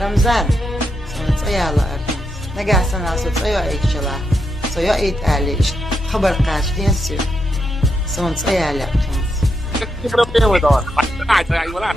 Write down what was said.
رمضان صنت عيالة أرنس نجا سنة صوت عيا إيشلا صيا إيت عليش خبر قاش ينسي صنت عيالة أرنس Kita kena pay mo doon. Ay, sa iyo wala.